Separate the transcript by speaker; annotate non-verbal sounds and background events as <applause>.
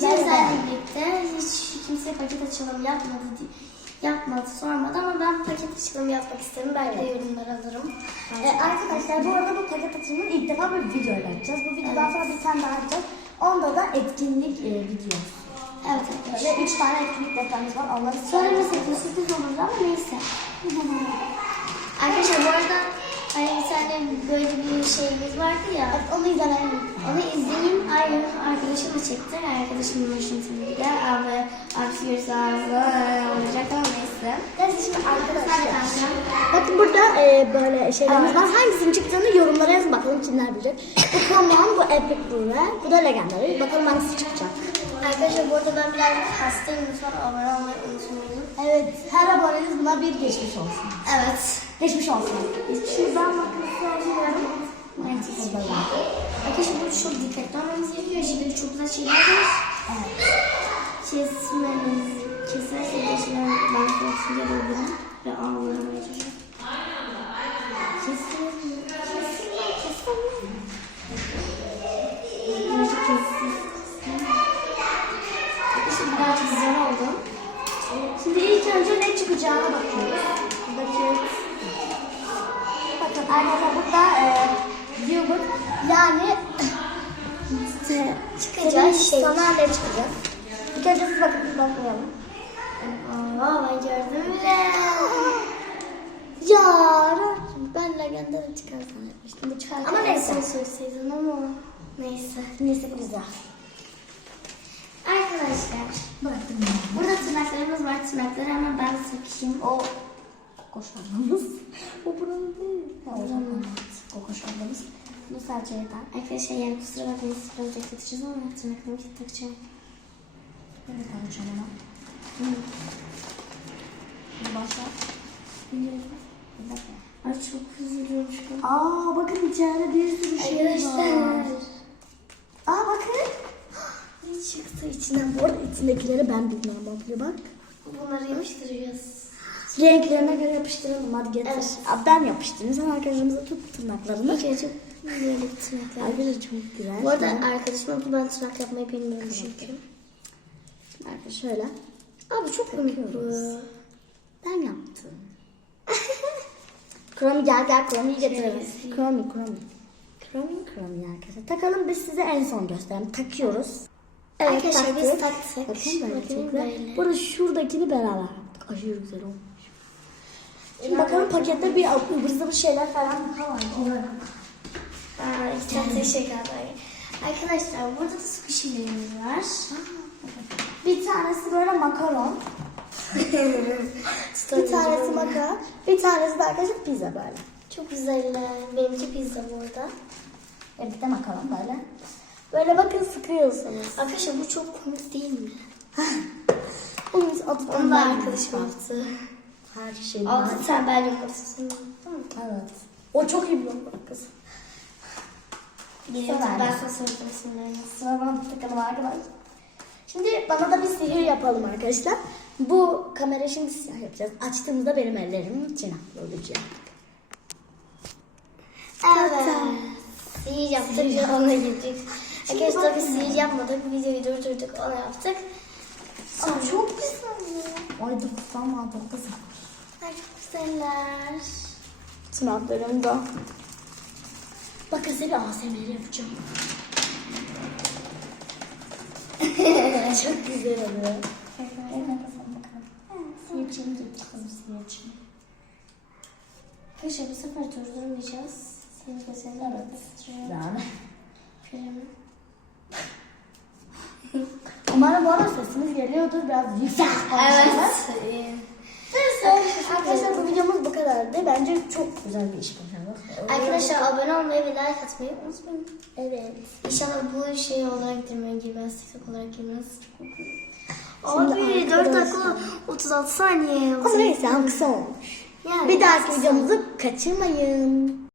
Speaker 1: Sizlerle birlikte hiç kimse paket açılımı yapmadı diye yapmadı sormadı ama ben paket açılımı yapmak isterim. Belki de yorumlar alırım.
Speaker 2: Ee, arkadaşlar bu arada bu paket açılımını ilk defa bir video yapacağız. Bu videodan sonra bir tane daha yapacağız. Onda da etkinlik e, videosu.
Speaker 1: Evet arkadaşlar.
Speaker 2: Ve üç tane etkinlik detayımız var. Onları
Speaker 1: Söylemesek de sürpriz olurdu ama neyse. arkadaşlar bu arada hani bir tane böyle bir şeyimiz vardı ya.
Speaker 2: Onu izlemeyi
Speaker 1: Onu izleyin. Ay arkadaşım da çekti. Arkadaşım Washington'da abi Arfiyoruz olacak ama neyse.
Speaker 2: Neyse şimdi arkadaşlar. Bakın burada e, böyle şeylerimiz var. Hangisinin çıktığını yorumlara yazın bakalım kimler bilecek. Bu Common, bu Epic Rune, bu da Legendary. Bakalım hangisi çıkacak.
Speaker 1: Arkadaşlar bu arada ben birazcık hastayım. Lütfen abone olmayı unutmayın.
Speaker 2: Evet, her buna bir geçmiş olsun.
Speaker 1: Evet.
Speaker 2: Geçmiş olsun.
Speaker 1: Şuradan makinesi açıyorum. Arkadaşlar burada çok dikkatli olmamız gerekiyor. Şimdi çok güzel şeyler var.
Speaker 2: Evet.
Speaker 1: Kesmemiz, keserse geçmeyen ben korkusuyla olurum ve. Kesin, kesin, kesin. Birazcık güzel oldu.
Speaker 2: Şimdi önce ne çıkacağına bakıyoruz. Buradaki... Bakın arkadaşlar burada e, Gilbert yani
Speaker 1: Çıkacağı şey.
Speaker 2: Sana ne çıkacak? İlk önce siz bakın biz bakmayalım.
Speaker 1: Aa ben gördüm bile.
Speaker 2: Ya ben Legendary çıkar zannetmiştim. Bu çıkar. Ama neyse.
Speaker 1: Söyleseydin ama neyse.
Speaker 2: Neyse güzel.
Speaker 1: Arkadaşlar
Speaker 2: Bıraktım
Speaker 1: burada tırnaklarımız var. Tırnakları hemen ben sökeyim.
Speaker 2: O kokoşlarımız. <laughs> o buranın değil. Ha, o zaman kokoşlarımız. Bu sadece yeter.
Speaker 1: Arkadaşlar yani kusura bakmayın siz biraz bekleteceğiz ama tırnaklarımı takacağım.
Speaker 2: Evet konuşalım ona. Bir başla. Bir dakika.
Speaker 1: Ay çok üzülüyorum şu an.
Speaker 2: Aa bakın içeride bir sürü şey
Speaker 1: Arkadaşlar.
Speaker 2: var. Aa bakın.
Speaker 1: Çıktı içinden?
Speaker 2: Bu arada içindekileri ben bilmem bakıyor bak.
Speaker 1: Bunları yemiştiriyoruz.
Speaker 2: Renklerine göre yapıştıralım hadi getir.
Speaker 1: Evet.
Speaker 2: Aa, ben yapıştırayım sen arkadaşımıza tut tırnaklarını.
Speaker 1: İlk önce böyle tırnaklar.
Speaker 2: Arkadaşlar çok güzel.
Speaker 1: Bu arada arkadaşıma bu ben tırnak yapmayı bilmiyorum çünkü.
Speaker 2: Arkadaşlar şöyle.
Speaker 1: Abi çok komik bu.
Speaker 2: Ben yaptım. <laughs> Kromi gel gel Kromi'yi getirelim. Kromi Kromi. Kromi Kromi arkadaşlar. Takalım biz size en son gösterelim. Takıyoruz.
Speaker 1: Arkadaşlar biz
Speaker 2: taktık.
Speaker 1: taktık.
Speaker 2: Bakın böyle. Burada şuradakini beraber yaptık. Aşırı güzel olmuş. Şimdi bakalım pakette bir ıvır zıvır şeyler falan daha var.
Speaker 1: Aa, çok teşekkürler. Arkadaşlar burada da squishy'lerimiz var.
Speaker 2: Bir tanesi böyle makaron. <laughs> Bir tanesi makaron. Bir tanesi de arkadaşlar pizza böyle.
Speaker 1: Çok güzeller. Benimki pizza bu arada.
Speaker 2: Ve bir de makaron böyle. Böyle bakın sıkıyorsunuz.
Speaker 1: Arkadaşlar bu çok komik değil mi?
Speaker 2: Biz atıp
Speaker 1: Onu da arkadaşım yaptı.
Speaker 2: Her şey.
Speaker 1: Altı tembel yumurtasını.
Speaker 2: Evet. O çok iyi bir kız.
Speaker 1: Biliyorum ben sana isimlerini.
Speaker 2: Sıra bana bir takalım arkadaşlar. Şimdi bana da bir sihir yapalım arkadaşlar. Bu kamera şimdi siyah yapacağız. Açtığımızda benim ellerimin içine olacak.
Speaker 1: Evet. Sihir yaptık ona gittik. Arkadaşlar tabii sihir yapmadık. Videoyu durdurduk ona yaptık.
Speaker 2: Aa, çok güzel. Ay dur tutamadım kızım.
Speaker 1: Ay çok güzeller.
Speaker 2: Tırnaklarımda. Bakın size bir ASMR yapacağım. <laughs> çok güzel oluyor. Sihirçimi getir kızım sihirçimi.
Speaker 1: Arkadaşlar bu sefer durdurmayacağız. Senin gözlerini evet.
Speaker 2: Yani.
Speaker 1: Kremi.
Speaker 2: Umarım bu arada sesimiz geliyordur. Biraz yüksek konuşalım.
Speaker 1: Evet.
Speaker 2: Neyse. Arkadaşlar bu videomuz bu kadardı. Bence çok güzel bir iş başardık.
Speaker 1: Arkadaşlar abone olmayı ve like atmayı unutmayın.
Speaker 2: Evet.
Speaker 1: İnşallah bu şey olarak girmeye girmez, TikTok olarak girmez. Abi 4
Speaker 2: arkadaşlar-
Speaker 1: dakika 36 saniye.
Speaker 2: Ama neyse kısa olmuş.
Speaker 1: Yani
Speaker 2: Bir dahaki videomuzu kaçırmayın.